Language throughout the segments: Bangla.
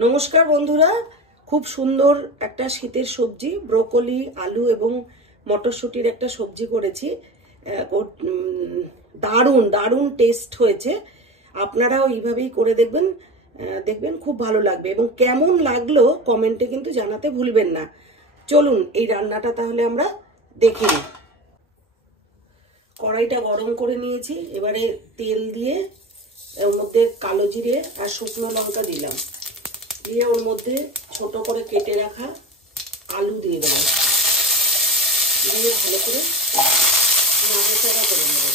নমস্কার বন্ধুরা, খুব সুন্দর একটা শীতের সবজি ব্রোকলি আলু এবং মটরশুঁটির একটা সবজি করেছি। দারুণ দারুণ টেস্ট হয়েছে। আপনারাও এইভাবেই করে দেখবেন, দেখবেন খুব ভালো লাগবে এবং কেমন লাগলো কমেন্টে কিন্তু জানাতে ভুলবেন না। চলুন এই রান্নাটা তাহলে আমরা দেখে নিই। কড়াইটা গরম করে নিয়েছি, এবারে তেল দিয়ে এর মধ্যে কালো জিরে আর শুকনো লঙ্কা দিলাম, দিয়ে ওর মধ্যে ছোট করে কেটে রাখা আলু দিয়ে দেবো, দিয়ে ভালো করে নাড়াচাড়া করে নেব।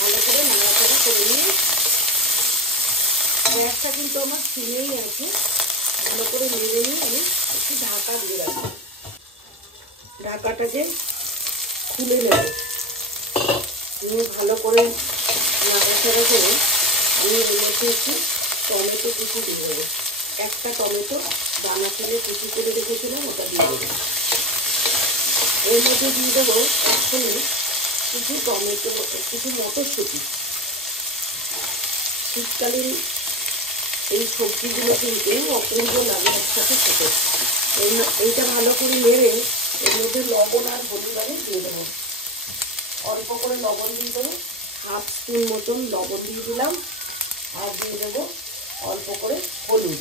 ভালো করে নাড়াচাড়া করে নিয়ে গ্যাসটা কিন্তু আমার সিমেই আছে, ভালো করে নেড়ে নিয়ে আমি একটু ঢাকা দিয়ে রাখবো। ঢাকাটাকে খুলে নেব, নিয়ে ভালো করে নাড়াচাড়া করে আমি এর মধ্যে একটু টমেটো কুচি দিয়ে দেবো। একটা টমেটো দানা ফেলে কুচি করে রেখেছিলাম, ওটা দিয়ে দেবো। এর মধ্যে দিয়ে দেবো এখনই কিছু টমেটো, কিছু মটরশুঁটি। শীতকালীন এই সবজিগুলো কিন্তু অপূর্ব লাগে একসাথে খেতে। এইটা ভালো করে নেড়ে এর মধ্যে লবণ আর হলুদ আমি দিয়ে দেবো। অল্প করে লবণ দিয়ে দেবো, হাফ স্পুন মতন লবণ দিয়ে দিলাম, আর দিয়ে দেবো অল্প করে হলুদ,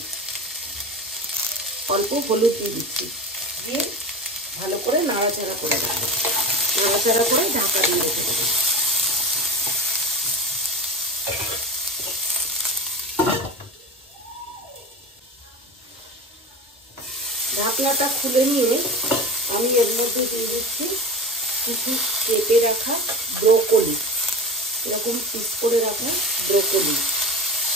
অল্প হলুদ দিয়ে দিচ্ছি। দিয়ে ভালো করে নাড়াচাড়া করে দেবো, নাড়াচাড়া করে ঢাকা দিয়ে রেখে দেবো। ঢাকনাটা খুলে নিয়ে আমি এর মধ্যে দিয়ে দিচ্ছি কিছু কেটে রাখা ব্রোকলি, এরকম পিস করে রাখা ব্রোকলি।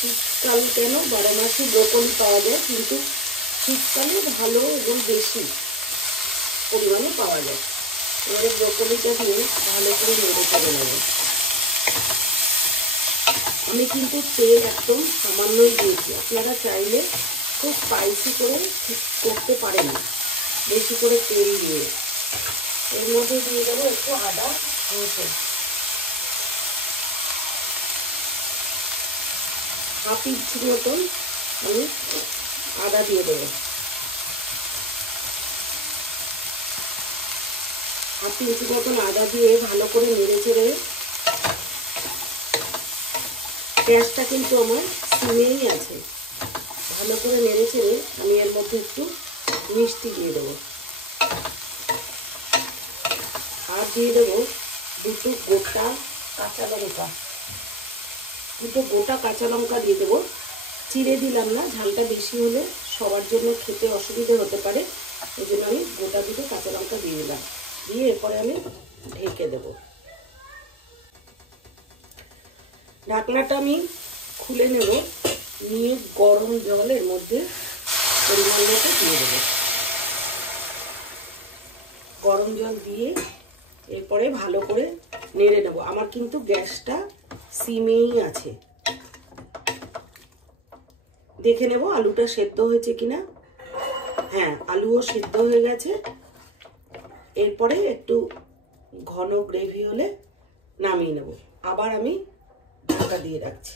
শীতকাল কেন, 12 মাসই ব্রোকলি পাওয়া যায়, কিন্তু শীতকালে ভালো এবং বেশি পরিমাণে পাওয়া যায়। এবারে ব্রোকলিটা দিয়ে ভালো করে নেড়ে করে নেব। আমি কিন্তু তেল একদম সামান্যই দিয়েছি, আপনারা চাইলে খুব স্পাইসি করে করতে পারেন, বেশি করে তেল দিয়ে। এর মধ্যে দিয়ে দেবো একটু আদা রসুন, হাফ ইঞ্চি মতন আমি আদা দিয়ে দেবো। হাফ ইঞ্চি মতন আদা দিয়ে ভালো করে নেড়ে চেড়ে, গ্যাসটা কিন্তু আমার সিমেই আছে, ভালো করে নেড়ে চেড়ে আমি এর মধ্যে একটু মিষ্টি দিয়ে দেবো, আর দিয়ে দেবো দুটো গোটা কাঁচা লঙ্কা। দুটো গোটা কাঁচা লঙ্কা দিয়ে দেবো, চিড়ে দিলাম না, ঝালটা বেশি হলে সবার জন্য খেতে অসুবিধে হতে পারে, ওই জন্য আমি গোটা দুটো কাঁচা লঙ্কা দিয়ে দিলাম। দিয়ে এরপরে আমি ঢেকে দেব। ঢাকনাটা আমি খুলে নেব, নিয়ে গরম জল এর মধ্যে পরিমাণ মতো দিয়ে দেবো। গরম জল দিয়ে এরপরে ভালো করে নেড়ে নেব। আমার কিন্তু গ্যাসটা সিমেই আছে। দেখে নেব আলুটা সেদ্ধ হয়েছে কিনা। হ্যাঁ, আলুও সেদ্ধ হয়ে গেছে। এরপরে একটু ঘন গ্রেভি হলে নামিয়ে নেব। আবার আমি ঢাকা দিয়ে রাখছি।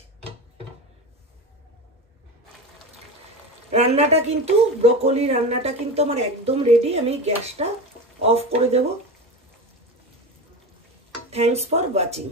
রান্নাটা কিন্তু ব্রোকলি রান্নাটা কিন্তু আমার একদম রেডি। আমি গ্যাসটা অফ করে দেব। Thanks for watching.